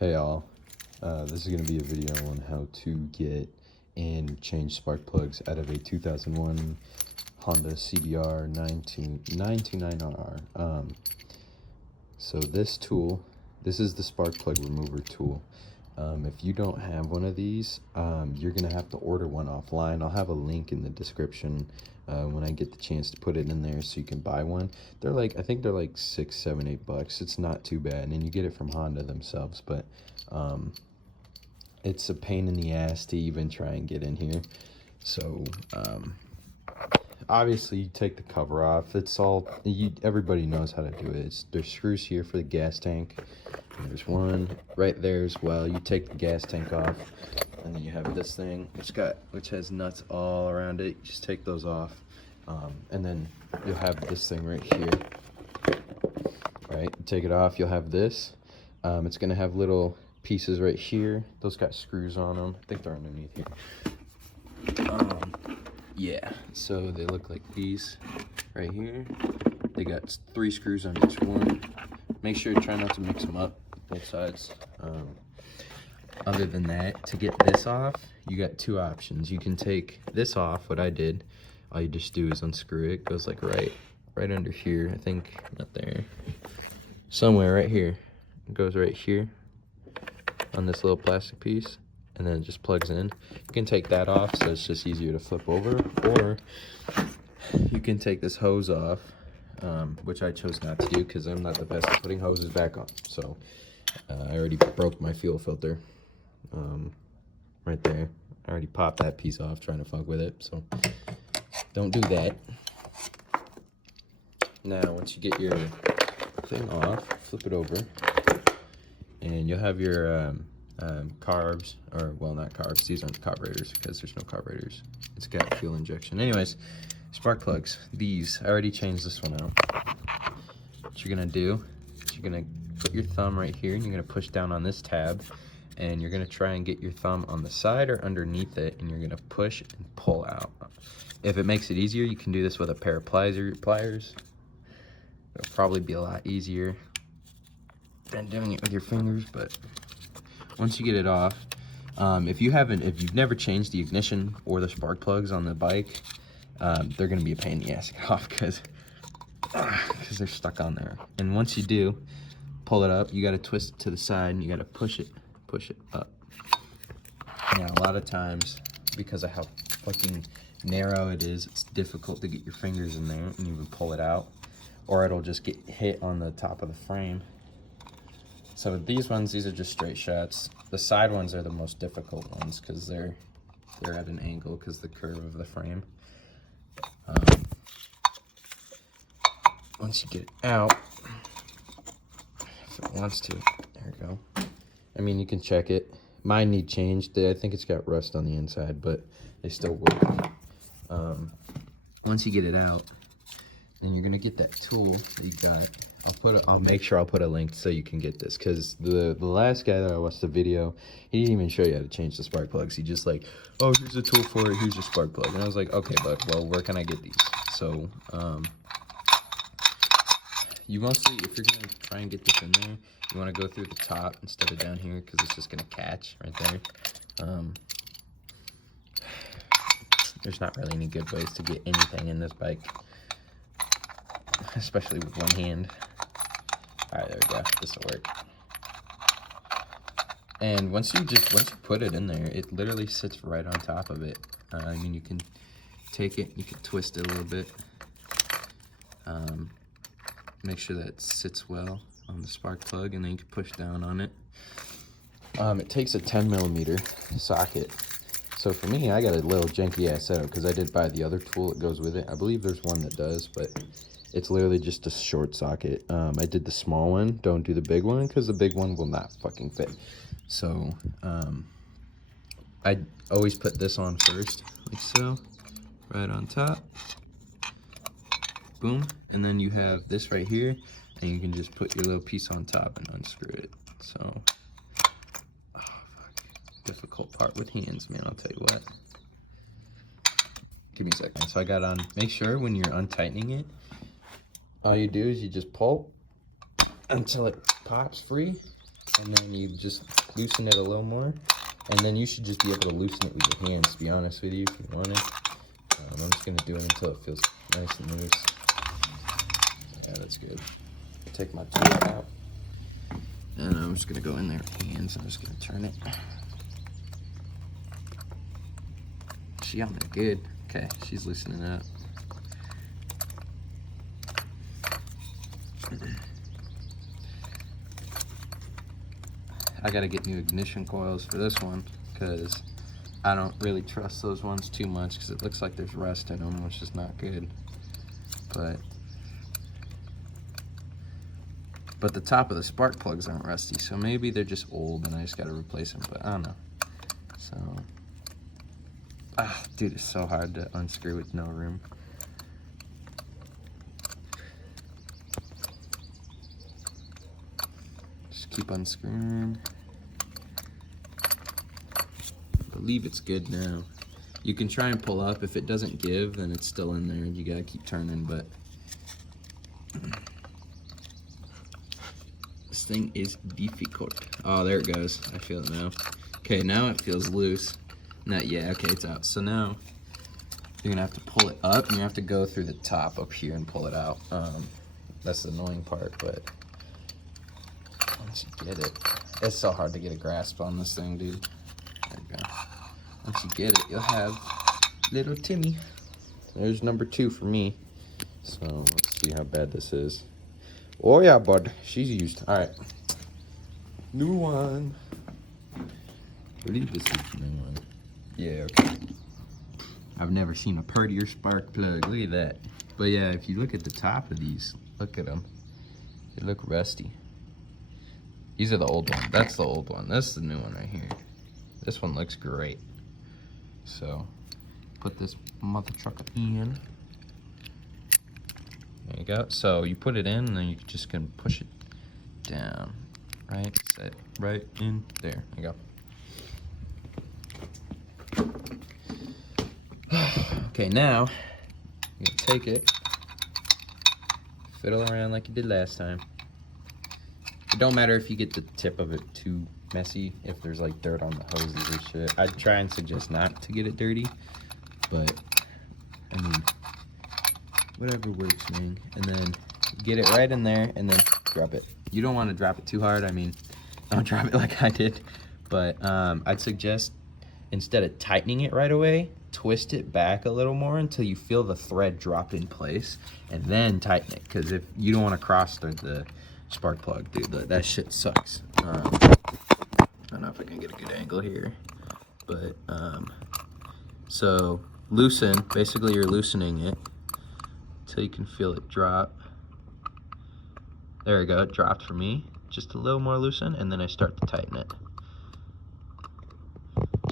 Hey all, this is going to be a video on how to get and change spark plugs out of a 2001 Honda CBR 929R. So this tool, this is the spark plug remover tool. If you don't have one of these, you're going to have to order one offline. I'll have a link in the description when I get the chance to put it in there so you can buy one. They're like, I think they're like $6, $7, $8. It's not too bad, and you get it from Honda themselves, but it's a pain in the ass to even try and get in here. So obviously you take the cover off. It's all, everybody knows how to do it. There's screws here for the gas tank. There's one right there as well. You take the gas tank off, and then you have this thing which has nuts all around it. You just take those off, and then you'll have this thing right here. Right, take it off, you'll have this. It's gonna have little pieces right here. Those got screws on them. I think they're underneath here. Yeah, so they look like these right here. They got 3 screws on each one. Make sure you try not to mix them up, both sides. Other than that, to get this off, you got 2 options. You can take this off. What I did, all you just do is unscrew it. It goes like right under here. I think not there, somewhere right here. It goes right here on this little plastic piece, and then it just plugs in. You can take that off, so it's just easier to flip over, or you can take this hose off, which I chose not to do because I'm not the best at putting hoses back on. So I already broke my fuel filter right there. I already popped that piece off trying to fuck with it, so don't do that. Now once you get your thing off, flip it over, and you'll have your carbs, or well, not carbs, these aren't carburetors because there's no carburetors. It's got fuel injection. Anyways, spark plugs, these, I already changed this one out. What you're gonna do is you're gonna put your thumb right here, and you're gonna push down on this tab, and you're gonna try and get your thumb on the side or underneath it, and you're gonna push and pull out. If it makes it easier, you can do this with a pair of pliers. It'll probably be a lot easier than doing it with your fingers, but once you get it off, if you've never changed the ignition or the spark plugs on the bike, they're gonna be a pain in the ass to get off because they're stuck on there. And once you do, pull it up, you gotta twist it to the side, and you gotta push it up. Now, a lot of times, because of how fucking narrow it is, it's difficult to get your fingers in there and even pull it out, or it'll just get hit on the top of the frame. So these ones, these are just straight shots. The side ones are the most difficult ones because they're at an angle because the curve of the frame. Once you get it out, if it wants to, there we go. I mean, you can check it. Mine need changed. I think it's got rust on the inside, but they still work. Once you get it out, then you're gonna get that tool that you got. I'll make sure I'll put a link so you can get this, because the last guy that I watched the video, he didn't even show you how to change the spark plugs. He just like, oh, here's a tool for it, here's your spark plug. And I was like, okay, bud, well, where can I get these? So you mostly, if you're gonna try and get this in there, you want to go through the top instead of down here, because it's just gonna catch right there. There's not really any good ways to get anything in this bike, especially with one hand. All right, there we go. This will work. And once you put it in there, it literally sits right on top of it. I mean, you can take it, you can twist it a little bit. Make sure that it sits well on the spark plug, and then you can push down on it. It takes a 10mm socket. So for me, I got a little janky ass setup because I did buy the other tool that goes with it. I believe there's one that does, but it's literally just a short socket. I did the small one. Don't do the big one because the big one will not fucking fit. So I always put this on first, like so, right on top. Boom. And then you have this right here, and you can just put your little piece on top and unscrew it. So, oh, fuck. Difficult part with hands, man, I'll tell you what. Give me a second. So I got on, make sure when you're untightening it, all you do is you just pull until it pops free, and then you just loosen it a little more, and then you should just be able to loosen it with your hands, to be honest with you, if you want it. I'm just gonna do it until it feels nice and loose. Yeah, that's good. Take my tool out, and I'm just gonna go in there with hands. I'm just gonna turn it. She on there good. Okay, she's loosening up. I gotta get new ignition coils for this one because I don't really trust those ones too much because it looks like there's rust in them, which is not good. But the top of the spark plugs aren't rusty, so maybe they're just old and I just gotta replace them, but I don't know. So, dude, it's so hard to unscrew with no room. Just keep unscrewing. I believe it's good now. You can try and pull up. If it doesn't give, then it's still in there. You gotta keep turning, but this thing is difficult. Oh, there it goes. I feel it now. Okay, now it feels loose. Not yet. Okay, it's out. So now you're gonna have to pull it up, and you have to go through the top up here and pull it out. That's the annoying part, but once you get it, it's so hard to get a grasp on this thing, dude. There you go. Once you get it, you'll have little Timmy. There's number 2 for me. So let's see how bad this is. Oh yeah, bud. She's used. All right. New one. I believe this is the new one. Yeah, okay. I've never seen a prettier spark plug. Look at that. But yeah, if you look at the top of these, look at them. They look rusty. These are the old one. That's the old one. That's the new one right here. This one looks great. So, put this mother trucker in. There you go. So you put it in, and then you just can push it down. Right, set right in there. There you go. Okay, now you take it, fiddle around like you did last time. It don't matter if you get the tip of it too messy, if there's like dirt on the hoses or shit. I'd try and suggest not to get it dirty, but I mean, whatever works, man. And then get it right in there and then drop it. You don't want to drop it too hard. I mean, don't drop it like I did, but I'd suggest instead of tightening it right away, twist it back a little more until you feel the thread drop in place, and then tighten it, because if you don't want to cross the spark plug, dude, that shit sucks. I don't know if I can get a good angle here, but so loosen, basically you're loosening it until you can feel it drop. There we go, it dropped for me. Just a little more loosen, and then I start to tighten it,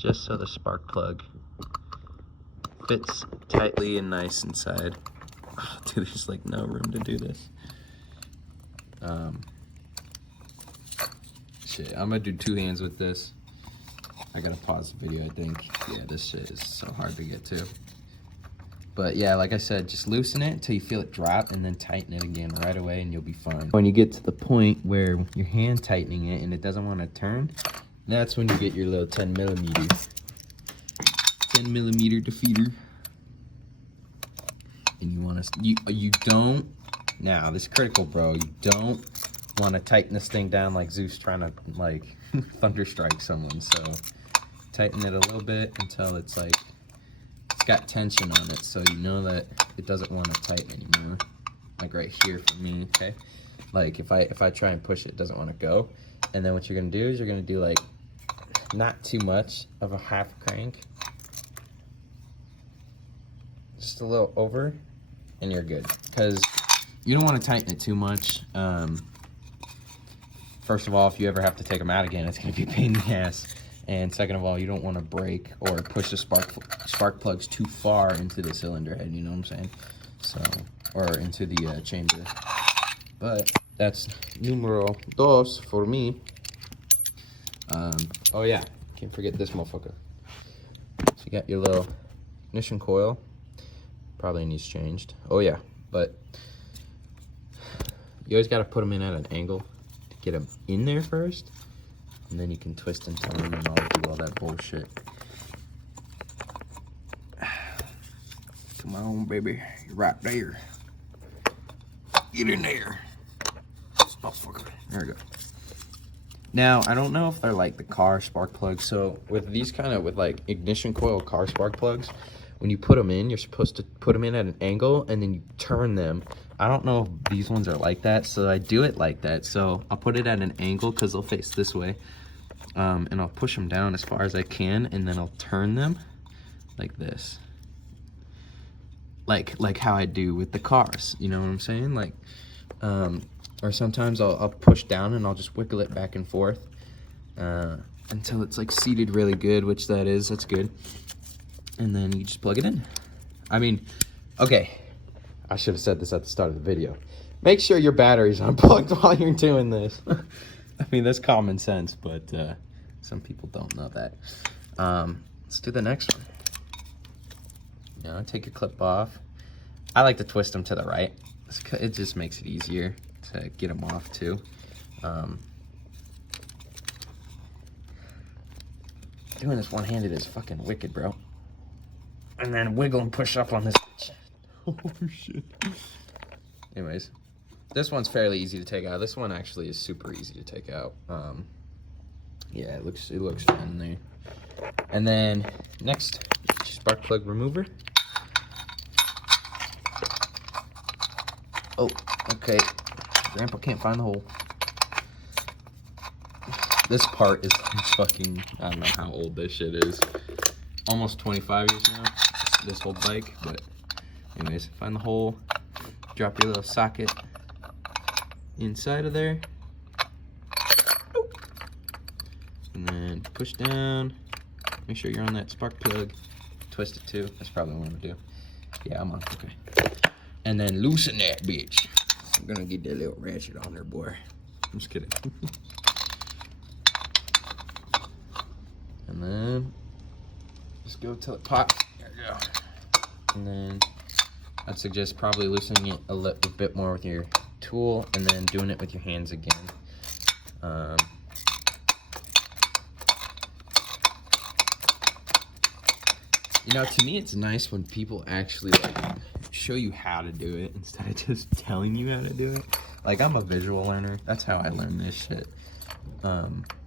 just so the spark plug fits tightly and nice inside. Oh, dude, there's like no room to do this. Shit, I'm gonna do 2 hands with this. I gotta pause the video, I think. Yeah, this shit is so hard to get to. But yeah, like I said, just loosen it until you feel it drop, and then tighten it again right away, and you'll be fine. When you get to the point where you're hand tightening it and it doesn't want to turn, that's when you get your little 10 millimeter defeater. And you want to, you don't, now this is critical, bro, you don't want to tighten this thing down like Zeus trying to like thunder strike someone. So tighten it a little bit until it's like, it's got tension on it, so you know that it doesn't want to tighten anymore. Like right here for me, okay? Like if I try and push it, it doesn't want to go. And then what you're gonna do is you're gonna do like not too much of a half crank, just a little over, and you're good. Because you don't want to tighten it too much. First of all, if you ever have to take them out again, it's gonna be a pain in the ass. And second of all, you don't want to break or push the spark plugs too far into the cylinder head, you know what I'm saying? So, or into the chamber. But that's numero 2 for me. Oh yeah, can't forget this motherfucker. So you got your little ignition coil. Probably needs changed. Oh yeah, but you always got to put them in at an angle to get them in there first. And then you can twist and turn and I'll do all that bullshit. Come on, baby. You're right there. Get in there. Oh, fuck. There we go. Now, I don't know if they're like the car spark plugs. So with these kind of, with like ignition coil car spark plugs, when you put them in, you're supposed to put them in at an angle and then you turn them. I don't know if these ones are like that, so I do it like that. So I'll put it at an angle because they'll face this way. And I'll push them down as far as I can, and then I'll turn them like this. Like how I do with the cars, you know what I'm saying? Like, or sometimes I'll push down and I'll just wiggle it back and forth until it's like seated really good, which that's good. And then you just plug it in. I mean, okay, I should have said this at the start of the video. Make sure your battery's unplugged while you're doing this. I mean, that's common sense, but some people don't know that. Let's do the next one. You know, take your clip off. I like to twist them to the right. It just makes it easier to get them off too. Doing this one-handed is fucking wicked, bro. And then wiggle and push up on this. Oh shit. Anyways, this one's fairly easy to take out. This one actually is super easy to take out. Yeah, it looks fun there. And then next, spark plug remover. Oh, okay. Grandpa can't find the hole. This part is like fucking, I don't know how old this shit is. Almost 25 years now, this whole bike. But anyways, find the hole, drop your little socket inside of there. And then push down, make sure you're on that spark plug, twist it too. That's probably what I'm gonna do. Yeah, I'm on, okay. And then loosen that bitch. I'm gonna get that little ratchet on there, boy. I'm just kidding. And then just go till it pops. There we go. And then I'd suggest probably loosening it a bit more with your tool and then doing it with your hands again. You know, to me, it's nice when people actually like show you how to do it instead of just telling you how to do it. Like, I'm a visual learner. That's how I learned this shit.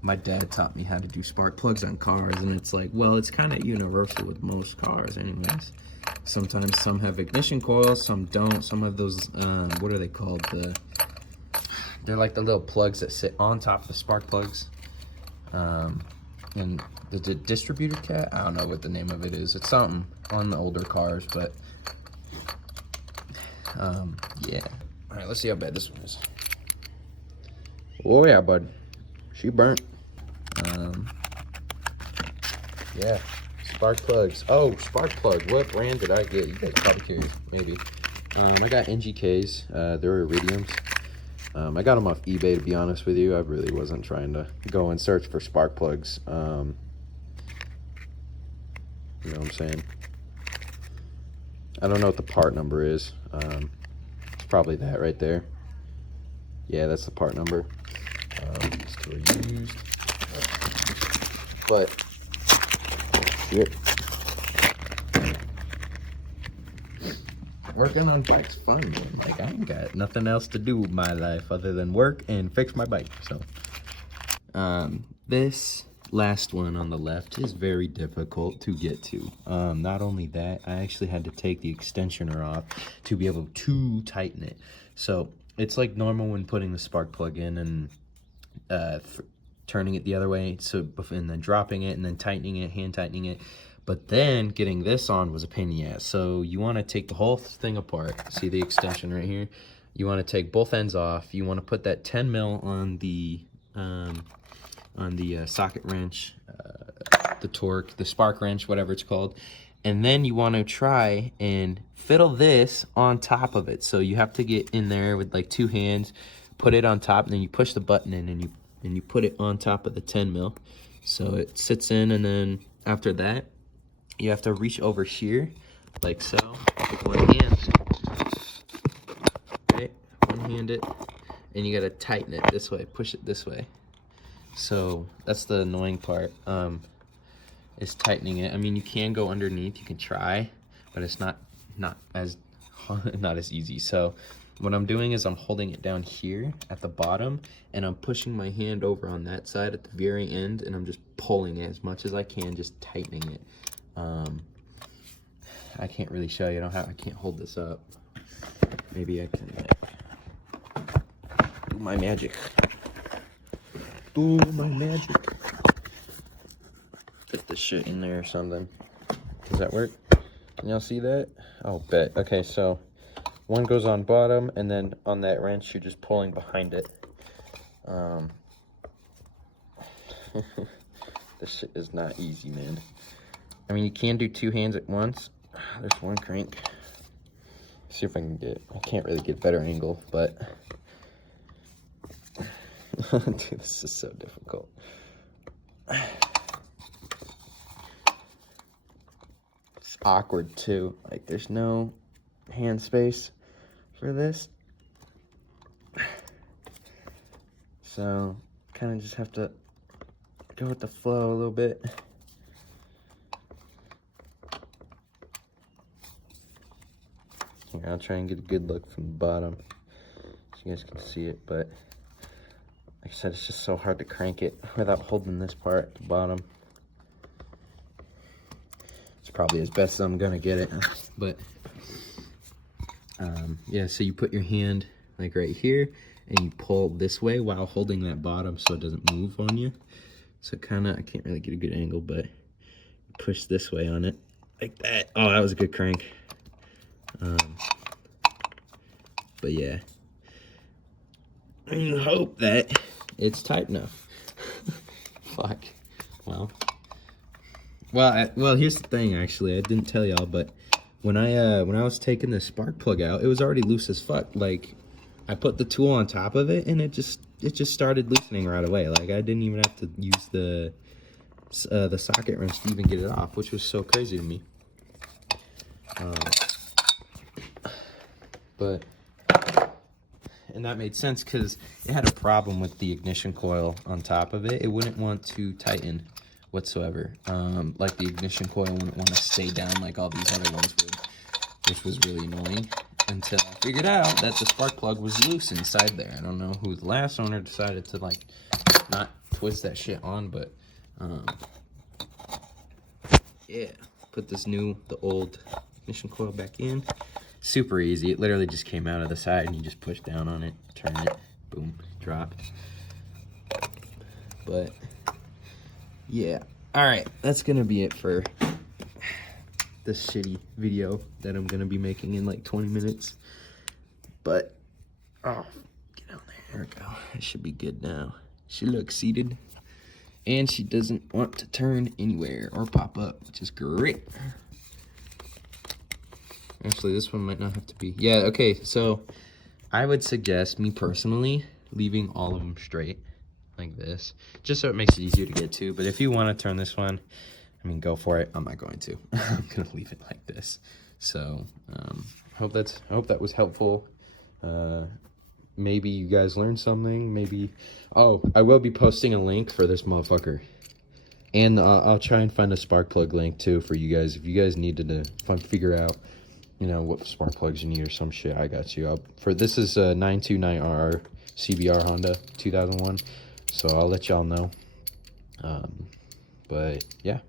My dad taught me how to do spark plugs on cars, and it's like, well, it's kind of universal with most cars anyways. Sometimes some have ignition coils, some don't. Some have those, what are they called? They're like the little plugs that sit on top of the spark plugs. And the distributor cat, I don't know what the name of it is. It's something on the older cars, but yeah. All right, let's see how bad this one is. Oh yeah, bud. She burnt. Yeah, spark plugs. Oh, spark plug. What brand did I get? You guys probably curious, maybe. I got NGKs. They're iridiums. I got them off eBay, to be honest with you. I really wasn't trying to go and search for spark plugs. You know what I'm saying? I don't know what the part number is. It's probably that right there. Yeah, that's the part number. Still used. But, shit. Working on bikes fun, man. Like, I ain't got nothing else to do with my life other than work and fix my bike. So, this last one on the left is very difficult to get to. Not only that, I actually had to take the extensioner off to be able to tighten it. So, it's like normal when putting the spark plug in and turning it the other way, so, and then dropping it and then tightening it, hand tightening it. But then getting this on was a pain in the ass. So you want to take the whole thing apart. See the extension right here? You want to take both ends off. You want to put that 10 mil on the socket wrench, the torque, the spark wrench, whatever it's called. And then you want to try and fiddle this on top of it. So you have to get in there with like two hands, put it on top, and then you push the button in and you put it on top of the 10 mil. So it sits in, and then after that, you have to reach over here, like so, with one hand. Okay, one-handed, and you gotta tighten it this way, push it this way. So that's the annoying part, is tightening it. I mean, you can go underneath, you can try, but it's not as easy. So what I'm doing is I'm holding it down here at the bottom, and I'm pushing my hand over on that side at the very end, and I'm just pulling it as much as I can, just tightening it. I can't really show you. I can't hold this up. Maybe I can do my magic. Do my magic. Put this shit in there or something. Does that work? Can y'all see that? Oh, bet. Okay, so one goes on bottom, and then on that wrench, you're just pulling behind it. This shit is not easy, man. I mean, you can do two hands at once. There's one crank. See if I can get, I can't really get a better angle, but dude, this is so difficult. It's awkward too. Like, there's no hand space for this. So, kind of just have to go with the flow a little bit. Here, I'll try and get a good look from the bottom so you guys can see it, but like I said, it's just so hard to crank it without holding this part at the bottom. It's probably as best as I'm gonna get it, but yeah, so you put your hand like right here and you pull this way while holding that bottom so it doesn't move on you. So kind of, I can't really get a good angle, but push this way on it like that. Oh, that was a good crank. But yeah, I hope that it's tight enough. Fuck. Well, here's the thing. Actually, I didn't tell y'all, but when I was taking the spark plug out, it was already loose as fuck. Like, I put the tool on top of it, and it just started loosening right away. Like, I didn't even have to use the socket wrench to even get it off, which was so crazy to me. And that made sense because it had a problem with the ignition coil on top of it. It wouldn't want to tighten whatsoever. Like, the ignition coil wouldn't want to stay down like all these other ones would, which was really annoying until I figured out that the spark plug was loose inside there. I don't know who the last owner decided to, like, not twist that shit on, but yeah, put the old ignition coil back in. Super easy. It literally just came out of the side and you just push down on it, turn it, boom, drop. But yeah, all right, that's gonna be it for this shitty video that I'm gonna be making in like 20 minutes. But oh, get out there. There we go. It should be good now. She looks seated and she doesn't want to turn anywhere or pop up, which is great. Actually, this one might not have to be. Yeah, okay, so I would suggest, me personally, leaving all of them straight like this, just so it makes it easier to get to. But if you want to turn this one, I mean, go for it. I'm not going to. I'm going to leave it like this. So, hope that was helpful. Maybe you guys learned something. Maybe, oh, I will be posting a link for this motherfucker. And I'll try and find a spark plug link, too, for you guys. If you guys needed to figure out, you know, what spark plugs you need or some shit, I got you. This is a 929RR CBR Honda 2001, so I'll let y'all know. But yeah.